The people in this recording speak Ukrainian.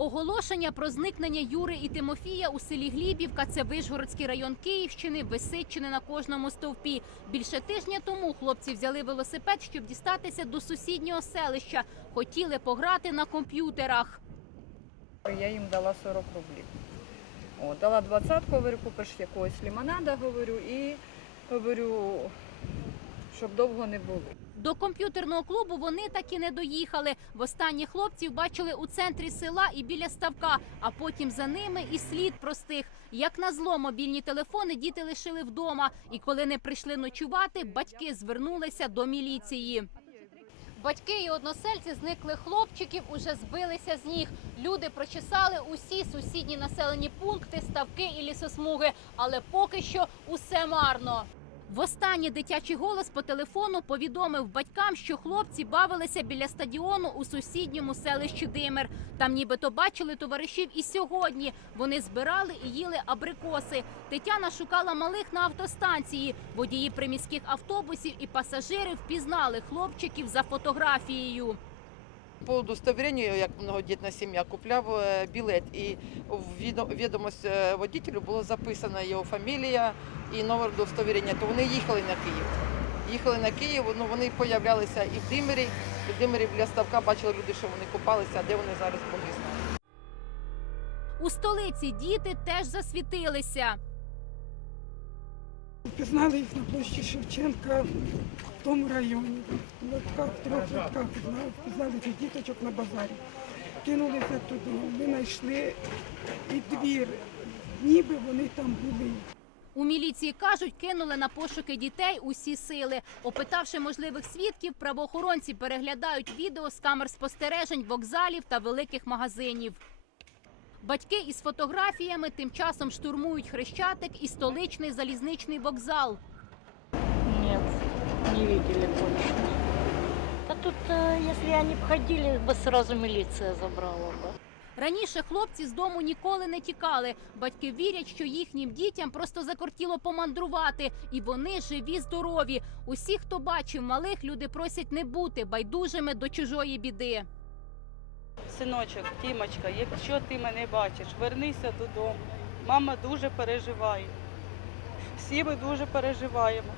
Оголошення про зникнення Юри і Тимофія у селі Глібівка, це Вишгородський район Київщини, висить чи не на кожному стовпі. Більше тижня тому хлопці взяли велосипед, щоб дістатися до сусіднього селища. Хотіли пограти на комп'ютерах. Я їм дала 40 рублів. О, дала двадцятку, говорю, купиш якогось лимонада, говорю, і говорю, щоб довго не було. До комп'ютерного клубу вони так і не доїхали. Востаннє хлопців бачили у центрі села і біля ставка, а потім за ними і слід простих. Як назло, мобільні телефони діти лишили вдома. І коли не прийшли ночувати, батьки звернулися до міліції. Батьки і односельці зникли хлопчиків, уже збилися з ніг. Люди прочесали усі сусідні населені пункти, ставки і лісосмуги, але поки що усе марно. Востаннє дитячий голос по телефону повідомив батькам, що хлопці бавилися біля стадіону у сусідньому селищі Димир. Там нібито бачили товаришів і сьогодні. Вони збирали і їли абрикоси. Тетяна шукала малих на автостанції. Водії приміських автобусів і пасажири впізнали хлопчиків за фотографією. По удостоверенню, як многодітна сім'я, купляв е, білет, і в відо- відомость е, водителю було записано його фамілія і номер удостоверення, то вони їхали на Київ. Їхали на Київ, ну вони появлялися і в Димирі, і в Димирі біля ставка бачили люди, що вони купалися, а де вони зараз знає. У столиці діти теж засвітилися. Пізнали їх на площі Шевченка в тому районі. В лотках, в трьох лотках пізнали, пізнали цих діточок на базарі. Кинулися туди, ми знайшли і двір, ніби вони там були. У міліції кажуть, кинули на пошуки дітей усі сили. Опитавши можливих свідків, правоохоронці переглядають відео з камер спостережень вокзалів та великих магазинів. Батьки із фотографіями тим часом штурмують хрещатик і столичний залізничний вокзал. Нет, не видели больше. А тут, э, если они обходили, их бы сразу милиция забрала бы. Раніше хлопці з дому ніколи не тікали. Батьки вірять, що їхнім дітям просто закортіло помандрувати, і вони живі, здорові. Усі, хто бачив малих, люди просять не бути байдужими до чужої біди. Синочок, Тімочка, якщо ти мене бачиш, вернися додому. Мама дуже переживає. Всі ми дуже переживаємо.